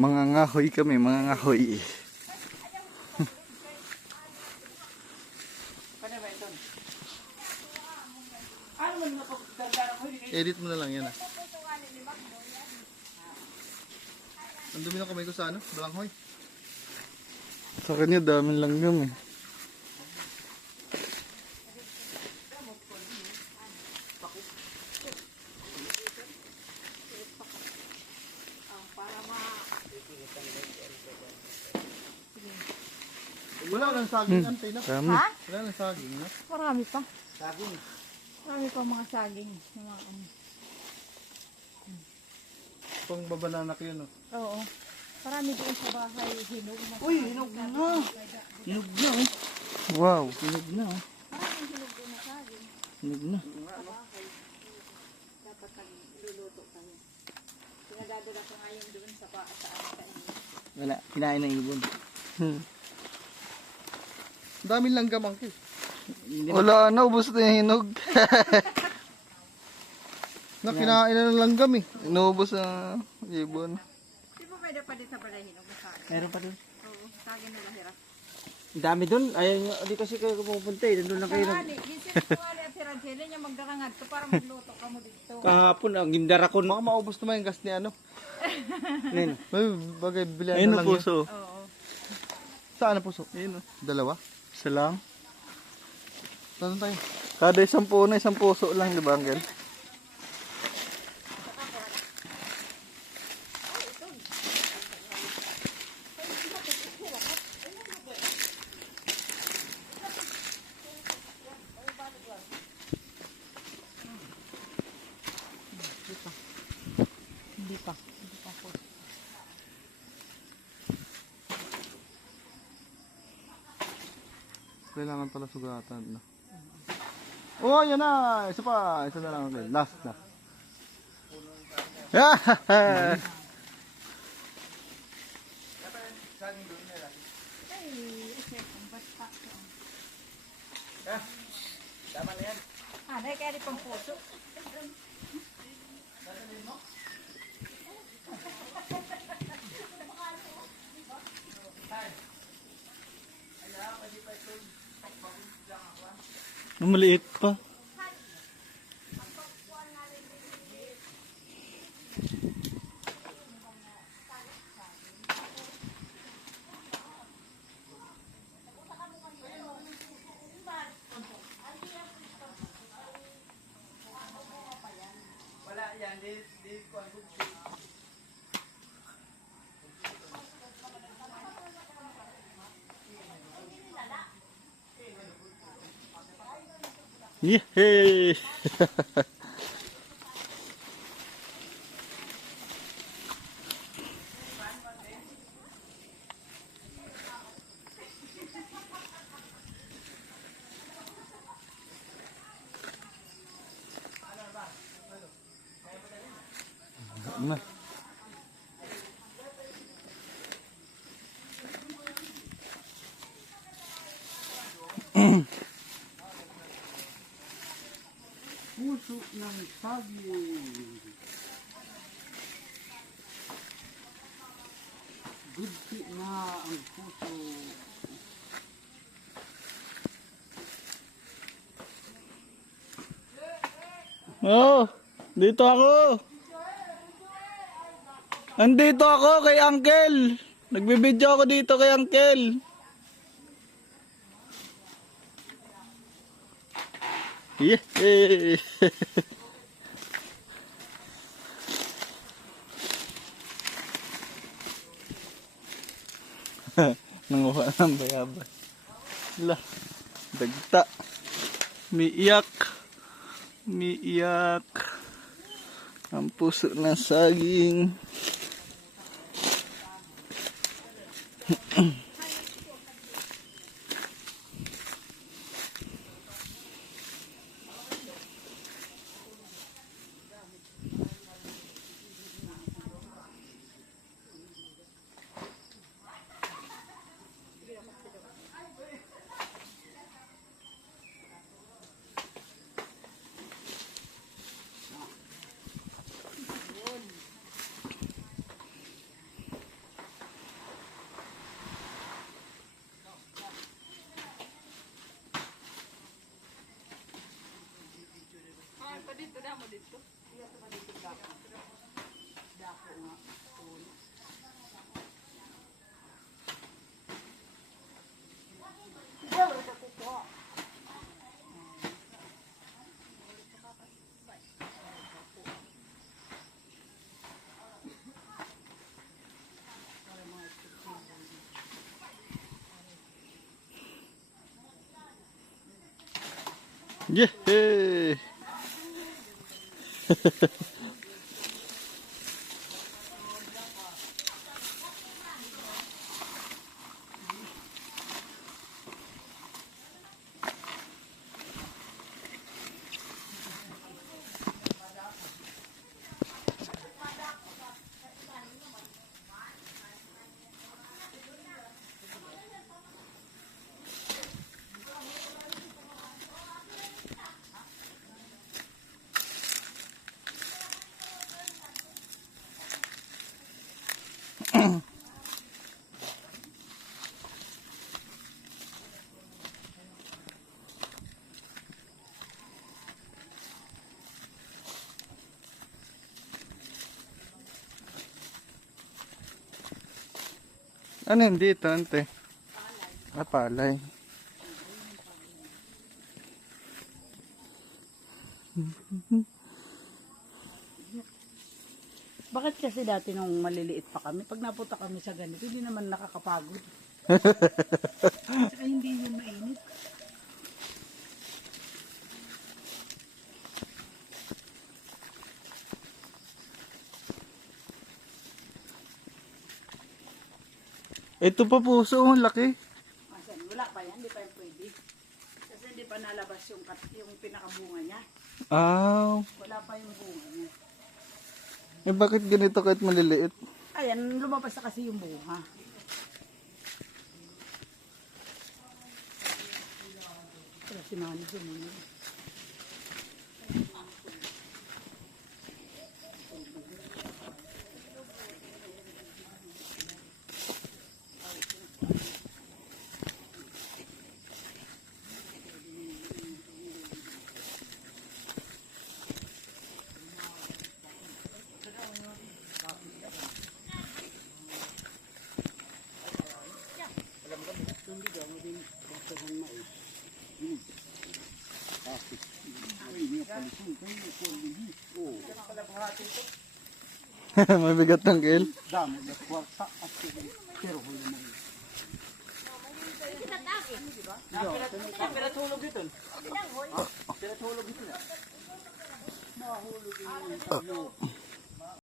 Mga ngahoy kami, mga ngahoy. Edit mo na lang yan ah. Ang dumi na kamay ko sa ano? Balanghoy. Sa kanya daming langgam eh. Wala nang saging antay na. Ha? Wala nang saging na. Marami pa. Saging. Marami pa mga saging. Mga, Pang babanana ko yun oh. Oo. Marami doon sa bahay. Hinog na. Uy, hinog na. Hinog na oh. Wow, hinog na oh. Maraming hinog doon na saging. Hinog na. Dapat luluto kami. Pinadadala ko ngayon doon sa kain. Wala, kinain ng ibon. Ang daming langgam ang kis. Wala na, ubos na yung hinog. Na kinain na ng langgam eh. Inuubos na ibon. Di ba pwede pa din sa balay hinog na saging? Meron pa doon. Oo, saging na lahira. Ang dami doon. Ayaw nyo, di kasi kayo pupunta eh. Doon lang kayo. Minsan ko ali at si Rangel niya magdarangad to para magluto ka mo dito. Kahapon, ang gindarakon. Baka maubos naman yung gas ni ano. Ayun. May bagay bilihan Ayun na ang lang puso. Oo. Saan ang puso? Ayun o. Dalawa? Isa lang. Saan tayo? Kada isang puno, isang puso lang, di ba, Angel? Hindi pa. Hindi pa po. Kailangan pala sugatan na. Oh, yan na! Isa pa! Isa na lang. Last na. Tama na yan. Dahil kaya di pang puso. Maliit pa. Wala yan. Di ko ang Yehey! na. Puso ng saging. Gudsi na ang puso. Oh, dito ako. Andito ako kay Uncle. Nagbibideo ako dito kay Uncle. Yehey! Nanguha ng bayabas. Lah, dagta. Miiyak. Miiyak. Ang puso ng saging. dito. Iya sa dito dako. Dako nga. Puno. Iya, wala ka kukuha. Yehey! Ano hindi ito, ante? Ah, palay. Bakit kasi dati nung maliliit pa kami, pag napunta kami sa ganito, hindi naman nakakapagod. Saka hindi yun mainit. Ito pa puso, ang laki. Asan? Wala pa yan, hindi pa yan pwede. Kasi hindi pa nalabas yung pinakabunga niya. Ah, Wala pa yung bunga niya. eh bakit ganito kahit maliliit? Ayan, lumabas na kasi yung bunga. Wala si Mami sumunod. Mabigat ng kill. Pinatulog dito. Pinatulog dito.